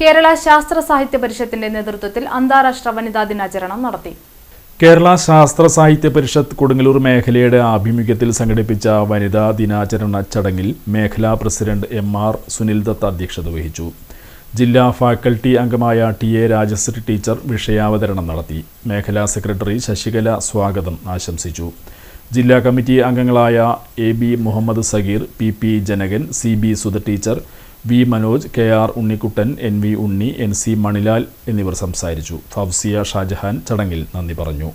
കേരള ശാസ്ത്ര സാഹിത്യ പരിഷത്തിന്റെ നേതൃത്വത്തിൽ അന്താരാഷ്ട്ര വനിതാ ദിനാചരണം നടത്തി. കേരള ശാസ്ത്ര സാഹിത്യ പരിഷത്ത് കൊടുങ്ങല്ലൂർ മേഖലയുടെ ആഭിമുഖ്യത്തിൽ സംഘടിപ്പിച്ച വനിതാ ദിനാചരണ ചടങ്ങിൽ മേഖലാ പ്രസിഡന്റ് എം.ആർ. സുനിൽ ദത്ത് അധ്യക്ഷത വഹിച്ചു. ജില്ലാ ഫാക്കൽറ്റി അംഗമായ ടി.എ. രാജശ്രീ ടീച്ചർ വിഷയാവതരണം നടത്തി. മേഖലാ സെക്രട്ടറി ശശികല സ്വാഗതം ആശംസിച്ചു. ജില്ലാ കമ്മിറ്റി അംഗങ്ങളായ A B. Muhammad Sagir, P P. Janakan, C B. Sudha teacher, V. Manoj, K R. Unnikuttan, N V. Unni, N C. Manilal എന്നിവർ സംസാരിച്ചു. ഫൗസിയ ഷാജഹാൻ ചടങ്ങിൽ നന്ദി പറഞ്ഞു.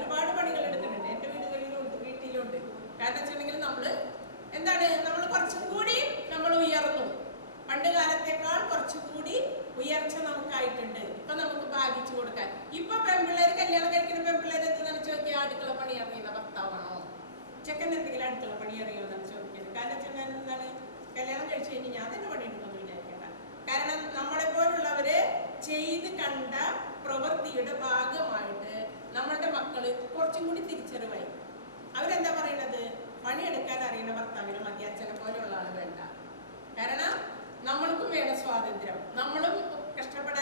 ഒരുപാട് പണികൾ എടുക്കുന്നുണ്ട്. എൻ്റെ വീട്ടിലുണ്ട്. കാരണം വെച്ചിട്ടുണ്ടെങ്കിൽ നമ്മൾ കുറച്ചും കൂടി നമ്മൾ ഉയർന്നു. പണ്ട് കാലത്തേക്കാൾ കുറച്ചുകൂടി ഉയർച്ച നമുക്കായിട്ടുണ്ട്. ഇപ്പൊ നമുക്ക് ഭാഗിച്ചു കൊടുക്കാൻ. ഇപ്പൊ പെൺപിള്ളേർ കല്യാണം കഴിക്കുന്ന പെൺപിള്ളേർ എന്താണെന്ന് ചോദിക്കുക, അടുക്കള പണി അറിയുന്ന ഭർത്താവാണോ, ചെക്കൻ എന്തെങ്കിലും അടുക്കള പണി അറിയോ എന്നാണ് ചോദിക്കുന്നത്. കാരണം വെച്ചാൽ എന്താണ്, കല്യാണം കഴിച്ചു കഴിഞ്ഞ് ഞാൻ തന്നെ പണിയെടുക്കുന്നു വിചാരിക്കേണ്ട. കാരണം നമ്മളെ പോലുള്ളവര് ചെയ്ത് കണ്ട പ്രവൃത്തിയുടെ ഭാഗമായിട്ട് നമ്മളുടെ മക്കള് കുറച്ചും കൂടി തിരിച്ചറിവായി. അവരെന്താ പറയുന്നത്, പണിയെടുക്കാൻ അറിയുന്ന ഭർത്താവിന് മതി, അച്ഛനെ പോലെയുള്ള ആള് വേണ്ട. കാരണം നമ്മൾക്കും വേണം സ്വാതന്ത്ര്യം. നമ്മളും കഷ്ടപ്പെടാൻ